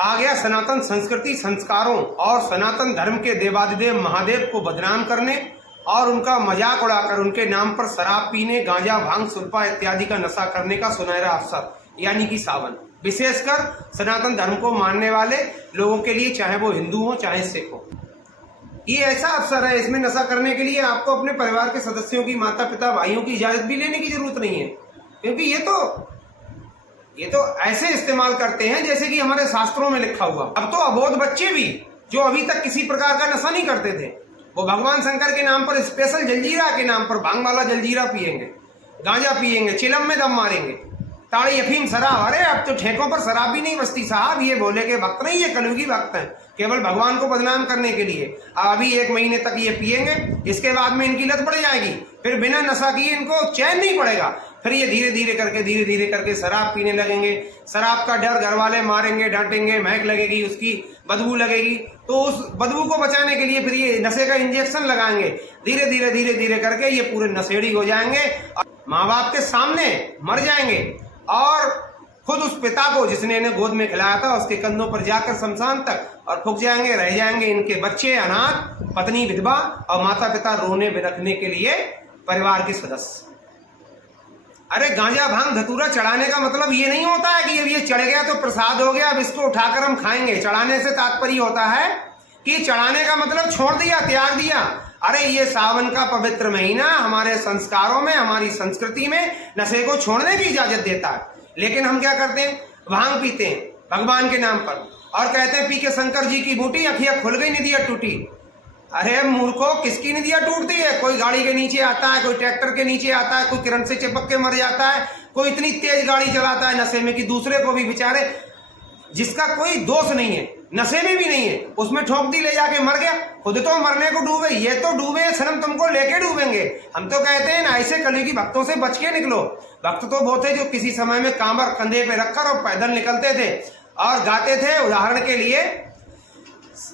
आ गया सनातन संस्कृति संस्कारों और सनातन धर्म के देवादिदेव महादेव को बदनाम करने और उनका मजाक उड़ाकर उनके नाम पर शराब पीने, गांजा, भांग, सुल्फा इत्यादि का नशा करने का सुनहरा अवसर, यानी कि सावन, विशेषकर सनातन धर्म को मानने वाले लोगों के लिए, चाहे वो हिंदू हो चाहे सिख हो। ये ऐसा अवसर है, इसमें नशा करने के लिए आपको अपने परिवार के सदस्यों की, माता पिता, भाइयों की इजाजत भी लेने की जरूरत नहीं है, क्योंकि ये तो ऐसे इस्तेमाल करते हैं जैसे कि हमारे शास्त्रों में लिखा हुआ। अब तो अबोध बच्चे भी जो अभी तक किसी प्रकार का नशा नहीं करते थे, वो भगवान शंकर के नाम पर, स्पेशल जलजीरा के नाम पर भांग वाला जलजीरा पिएंगे, गांजा पिएंगे, चिलम में दम मारेंगे, ताड़ी, अफीम, शराब। अरे अब तो ठेकों पर शराब भी नहीं बचती साहब। ये भोले के भक्त नहीं, ये कलयुगी भक्त हैं, केवल भगवान को बदनाम करने के लिए। अभी 1 महीने तक ये पिएंगे, इसके बाद में इनकी लत पड़ जाएगी, फिर बिना नशा किए इनको चैन नहीं पड़ेगा, फिर ये धीरे धीरे करके शराब पीने लगेंगे। शराब का डर, घर वाले मारेंगे, डांटेंगे, महक लगेगी, उसकी बदबू लगेगी, तो उस बदबू को बचाने के लिए फिर ये नशे का इंजेक्शन लगाएंगे। धीरे धीरे करके ये पूरे नशेड़ी हो जाएंगे, माँ बाप के सामने मर जाएंगे और खुद उस पिता को जिसने इन्हें गोद में खिलाया था उसके कंधों पर जाकर शमशान तक और फूक जाएंगे। रह जाएंगे इनके बच्चे अनाथ, पत्नी विधवा और माता पिता रोने बिलखने के लिए परिवार के सदस्य। अरे गांजा, भांग, धतूरा चढ़ाने का मतलब ये नहीं होता है कि अब ये चढ़ गया तो प्रसाद हो गया, अब इसको उठाकर हम खाएंगे। चढ़ाने से तात्पर्य होता है कि चढ़ाने का मतलब छोड़ दिया, त्याग दिया। अरे ये सावन का पवित्र महीना हमारे संस्कारों में, हमारी संस्कृति में नशे को छोड़ने की इजाजत देता है, लेकिन हम क्या करते हैं, भांग पीते हैं भगवान के नाम पर और कहते हैं पी के शंकर जी की बूटी, अखियां खुल गई, निदिया टूटी। अरे मूर्खों, किसकी निदिया टूटती है? कोई गाड़ी के नीचे आता है, कोई ट्रैक्टर के नीचे आता है, कोई करंट से चिपक के मर जाता है, कोई इतनी तेज गाड़ी चलाता है नशे में कि दूसरे को भी बेचारे, जिसका कोई दोष नहीं है, नशे में भी नहीं है, उसमें ठोक दी, ले जाके मर गया। खुद तो मरने को डूबे, ये तो डूबे, सनम तुमको लेके डूबेंगे। हम तो कहते हैं ना, ऐसे कलयुगी भक्तों से बच के निकलो। भक्त तो वो थे जो किसी समय में कांवर कंधे पे रखकर और पैदल निकलते थे और गाते थे। उदाहरण के लिए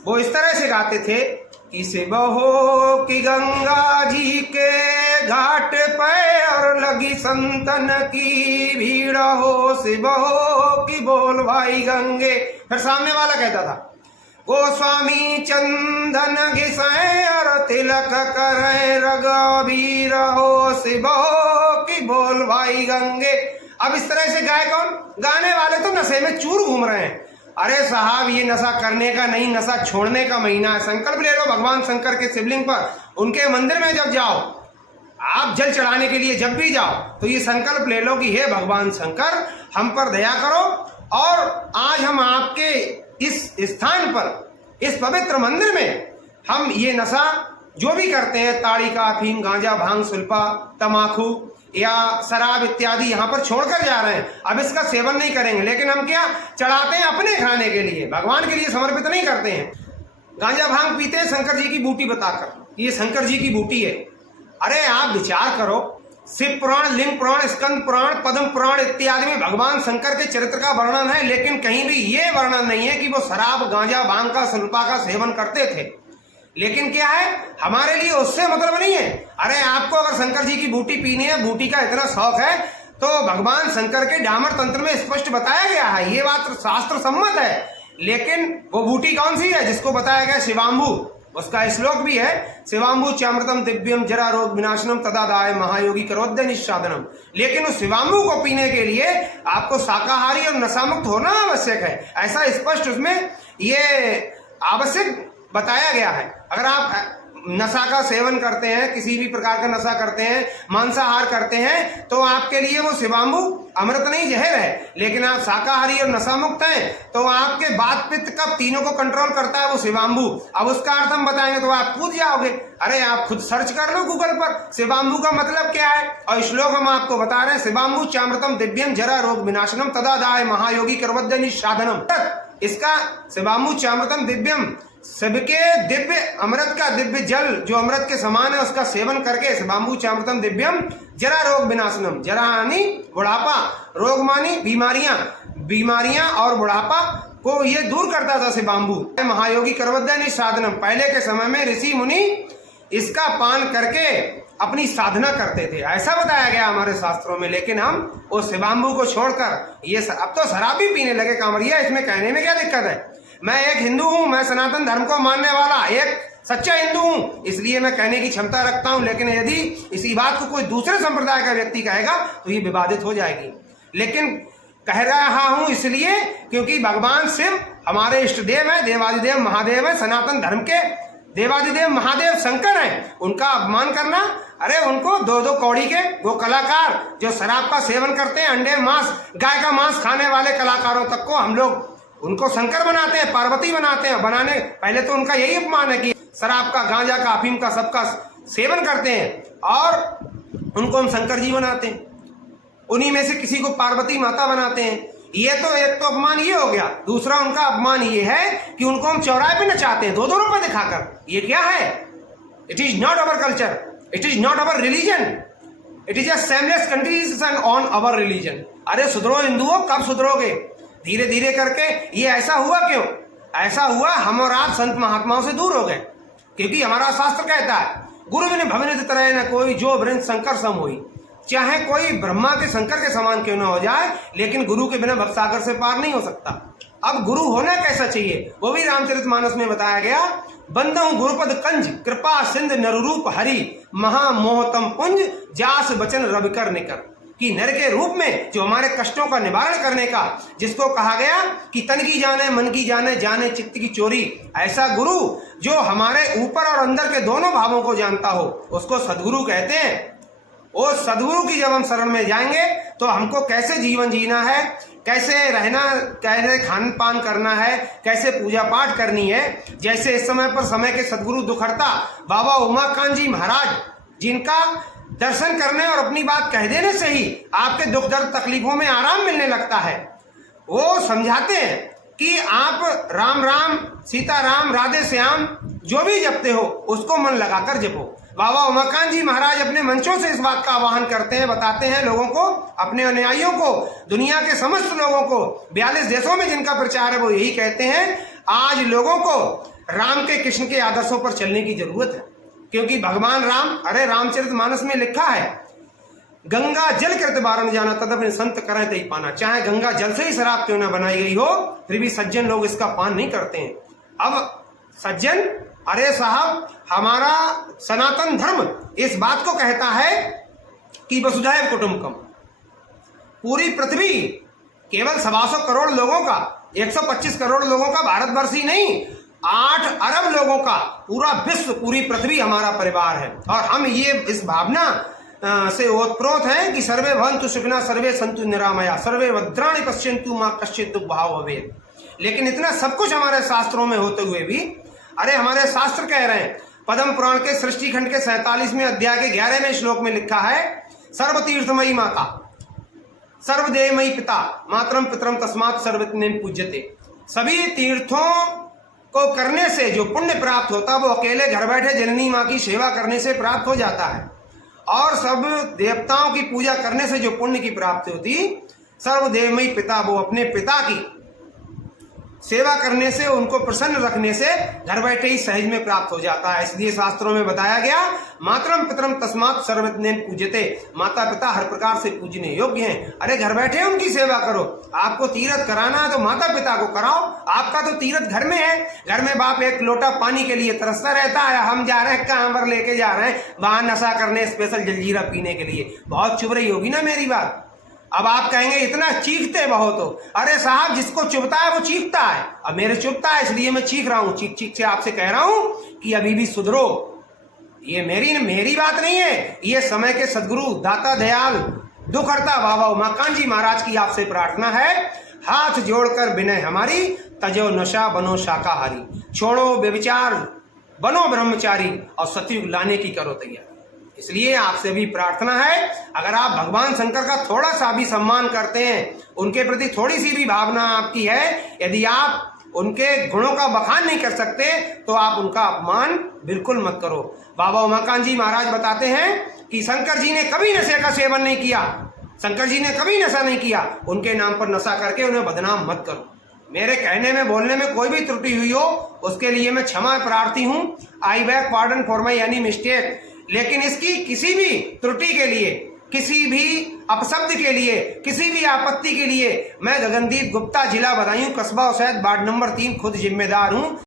वो इस तरह से गाते थे कि शिव हो कि गंगा जी के घाट पे और लगी संतन की भीड़ हो, शिव हो कि बोल भाई गंगे। फिर सामने वाला कहता था गोस्वामी चंदन घिसाए और तिलक करे रघुवीर हो, शिव हो कि बोल भाई गंगे। अब इस तरह से गाय कौन? गाने वाले तो नशे में चूर घूम रहे हैं। अरे साहब, ये नशा करने का नहीं, नशा छोड़ने का महीना है। संकल्प ले लो भगवान शंकर के शिवलिंग पर, उनके मंदिर में जब जाओ, आप जल चढ़ाने के लिए जब भी जाओ, तो ये संकल्प ले लो कि हे भगवान शंकर, हम पर दया करो और आज हम आपके इस स्थान पर, इस पवित्र मंदिर में हम ये नशा जो भी करते हैं, ताड़ी का, अफीम, गांजा, भांग, सुल्फा, तमाकू या शराब इत्यादि यहाँ पर छोड़कर जा रहे हैं। अब इसका सेवन नहीं करेंगे, लेकिन हम क्या चढ़ाते हैं? अपने खाने के लिए, भगवान के लिए समर्पित नहीं करते हैं। गांजा भांग पीते हैं शंकर जी की बूटी बताकर, ये शंकर जी की बूटी है। अरे आप विचार करो, शिव पुराण, लिंग पुराण, स्कंद पुराण, पद्म पुराण इत्यादि में भगवान शंकर के चरित्र का वर्णन है, लेकिन कहीं भी ये वर्णन नहीं है कि वो शराब, गांजा, भांग का, सुल्फा का सेवन करते थे। लेकिन क्या है, हमारे लिए उससे मतलब नहीं है। अरे आपको अगर शंकर जी की बूटी पीनी है, बूटी का इतना शौक है, तो भगवान शंकर के डामर तंत्र में स्पष्ट बताया गया है, ये बात शास्त्र सम्मत है। लेकिन वो बूटी कौन सी है जिसको बताया गया? शिवाम्बू। उसका श्लोक भी है, शिवाम्बू चामृतम दिव्यम जरा रोग विनाशनम तदादाय महायोगी करोद्य निष्साधनम। लेकिन उस शिवाम्बू को पीने के लिए आपको शाकाहारी और नशामुक्त होना आवश्यक है, ऐसा स्पष्ट उसमें ये आवश्यक बताया गया है। अगर आप नशा का सेवन करते हैं, किसी भी प्रकार का नशा करते हैं, मांसाहार करते हैं, तो आपके लिए वो शिवाम्बू अमृत नहीं, जहर है। लेकिन आप शाकाहारी और नशा मुक्त हैं, तो आपके बात पित्त कफ तीनों को कंट्रोल करता है वो शिवाम्बू। अब उसका अर्थ हम बताएंगे तो आप कूद जाओगे। अरे आप खुद सर्च कर लो गूगल पर, शिवाम्बू का मतलब क्या है। और श्लोक हम आपको बता रहे हैं, शिवाम्बू चामृतम दिव्यम जरा रोग विनाशनम तदादाय महायोगी करवद्य निष्साधनम। इसका शिवाम्बू चामृतम दिव्यम, सबके दिव्य अमृत का, दिव्य जल जो अमृत के समान है, उसका सेवन करके शिवाम्बू चामृतम दिव्यम जरा रोग विनाशनम। जरा यानी बुढ़ापा, रोग मानी बीमारियां और बुढ़ापा को ये दूर करता था शिवाम्बू। महायोगी करवद्य निष्साधनम। पहले के समय में ऋषि मुनि इसका पान करके अपनी साधना करते थे, ऐसा बताया गया हमारे शास्त्रों में। लेकिन हम उस शिवाम्बू को छोड़कर ये अब तो शराब भी पीने लगे कांवरिया। इसमें कहने में क्या दिक्कत है? मैं एक हिंदू हूं, मैं सनातन धर्म को मानने वाला एक सच्चा हिंदू हूं, इसलिए मैं कहने की क्षमता रखता हूं। लेकिन यदि इसी बात को कोई दूसरे संप्रदाय का व्यक्ति कहेगा तो ये विवादित हो जाएगी। लेकिन कह रहा हूं इसलिए क्योंकि भगवान शिव हमारे इष्ट देव है, देवादिदेव महादेव है, सनातन धर्म के देवादिदेव महादेव शंकर हैं। उनका अपमान करना, अरे उनको दो दो कौड़ी के वो कलाकार जो शराब का सेवन करते हैं, अंडे मांस गाय का मांस खाने वाले कलाकारों तक को हम लोग उनको शंकर बनाते हैं, पार्वती बनाते हैं। बनाने पहले तो उनका यही अपमान है कि शराब का, गांजा का, अफीम का सबका सेवन करते हैं और उनको हम शंकर जी बनाते हैं, उन्हीं में से किसी को पार्वती माता बनाते हैं। ये तो एक तो अपमान ये हो गया। दूसरा उनका अपमान ये है कि उनको हम चौराहे पे नचाते हैं 2-2 रुपए दिखाकर। ये क्या है? It is not our culture, it is not our religion, it is a seamless contribution on our religion. अरे सुधरो हिंदुओं, कब सुधरोगे? धीरे धीरे करके। ये ऐसा हुआ क्यों? ऐसा हुआ हम और आप संत महात्माओं से दूर हो गए, क्योंकि हमारा शास्त्र कहता है गुरु बिन भवनित तरह न कोई, जो वृंद शंकर सम होई। चाहे कोई ब्रह्मा के शंकर के समान क्यों ना हो जाए, लेकिन गुरु के बिना भवसागर से पार नहीं हो सकता। अब गुरु होना कैसा चाहिए वो भी रामचरितमानस में बताया गया। बंदहु गुरुपद कंज कृपा सिंध नरुरूप हरि, महामोहतम पुंज जास बचन रवि कर निकर। कि नर के रूप में जो हमारे कष्टों का निवारण करने का, जिसको कहा गया कि तन की जाने मन की जाने, जाने चित्त की चोरी, ऐसा गुरु जो हमारे ऊपर और अंदर के दोनों भावों को जानता हो, उसको सदगुरु कहते हैं। वो सदगुरु की जब हम शरण में जाएंगे तो हमको कैसे जीवन जीना है, कैसे रहना, कैसे खान पान करना है, कैसे पूजा पाठ करनी है। जैसे इस समय पर समय के सदगुरु दुखहर्ता बाबा उमाकांत जी महाराज, जिनका दर्शन करने और अपनी बात कह देने से ही आपके दुख दर्द तकलीफों में आराम मिलने लगता है। वो समझाते हैं कि आप राम राम, सीता राम, राधे श्याम जो भी जपते हो उसको मन लगाकर जपो। बाबा उमाकांत जी महाराज अपने मंचों से इस बात का आह्वान करते हैं, बताते हैं लोगों को, अपने अनुयायियों को, दुनिया के समस्त लोगों को। 42 देशों में जिनका प्रचार है वो यही कहते हैं आज लोगों को राम के, कृष्ण के आदर्शों पर चलने की जरूरत है। क्योंकि भगवान राम, अरे रामचरितमानस में लिखा है गंगा जल कृत बारण जाना तद अपने संत करें तई पाना। चाहे गंगा जल से ही शराब क्यों ना बनाई गई हो, फिर भी सज्जन लोग इसका पान नहीं करते हैं। अब सज्जन, अरे साहब, हमारा सनातन धर्म इस बात को कहता है कि वसुधैव कुटुंबकम। पूरी पृथ्वी केवल 125 करोड़ लोगों का, 125 करोड़ लोगों का भारतवर्ष ही नहीं, 8 अरब लोगों का पूरा विश्व, पूरी पृथ्वी हमारा परिवार है। और हम ये इस भावना से ओतप्रोत हैं कि सर्वे भवन्तु सुखिनः, सर्वे सन्तु निरामया, सर्वे भद्राणि पश्यन्तु मा कश्चित् दुर्भाग्यो भवेत्। लेकिन इतना सब कुछ हमारे शास्त्रों में होते हुए भी, अरे हमारे शास्त्र कह रहे हैं, पद्म पुराण के सृष्टि खंड के 47वें अध्याय के 11वें श्लोक में लिखा है सर्वतीर्थमयी माता, सर्वदेवमयी पिता, मातरम पितरम तस्मात् सर्वतीर्थं पूज्यते। सभी तीर्थों को करने से जो पुण्य प्राप्त होता वो अकेले घर बैठे जननी माँ की सेवा करने से प्राप्त हो जाता है, और सब देवताओं की पूजा करने से जो पुण्य की प्राप्ति होती, सर्वदेवमयी पिता, वो अपने पिता की सेवा करने से, उनको प्रसन्न रखने से घर बैठे ही सहज में प्राप्त हो जाता है। इसलिए शास्त्रों में बताया गया मातरम पितरम तस्मात् सर्वतीर्थं पूज्यते, माता पिता हर प्रकार से पूजने योग्य हैं। अरे घर बैठे उनकी सेवा करो। आपको तीर्थ कराना है तो माता पिता को कराओ। आपका तो तीर्थ घर में है, घर में बाप एक लोटा पानी के लिए तरसता रहता है, हम जा रहे हैं कहां पर लेके जा रहे हैं, वहां नशा करने, स्पेशल जलजीरा पीने के लिए। बहुत चुभ रही होगी ना मेरी बात। अब आप कहेंगे इतना चीखते बहुत हो। अरे साहब, जिसको चुभता है वो चीखता है। अब मेरे चुभता है इसलिए मैं चीख रहा हूं, चीख चीख से आपसे कह रहा हूं कि अभी भी सुधरो। ये मेरी बात नहीं है, ये समय के सदगुरु दाता दयाल दुखहर्ता बाबा उमाकांत जी महाराज की आपसे प्रार्थना है। हाथ जोड़कर विनय हमारी, तजो नशा बनो शाकाहारी, छोड़ो व्यभिचार बनो ब्रह्मचारी, और सतयुग लाने की करो तैयार। इसलिए आपसे भी प्रार्थना है, अगर आप भगवान शंकर का थोड़ा सा भी सम्मान करते हैं, उनके प्रति थोड़ी सी भी भावना आपकी है, यदि आप उनके गुणों का बखान नहीं कर सकते तो आप उनका अपमान बिल्कुल मत करो। बाबा उमाकांत जी महाराज बताते हैं कि शंकर जी ने कभी नशे का सेवन नहीं किया, शंकर जी ने कभी नशा नहीं किया। उनके नाम पर नशा करके उन्हें बदनाम मत करो। मेरे कहने में, बोलने में कोई भी त्रुटि हुई हो उसके लिए मैं क्षमा प्रार्थी हूँ। I beg pardon for my any mistake. लेकिन इसकी किसी भी त्रुटि के लिए, किसी भी अपशब्द के लिए, किसी भी आपत्ति के लिए मैं गगनदीप गुप्ता, जिला बदायूं, कस्बा उसैद, वार्ड नंबर 3 खुद जिम्मेदार हूं।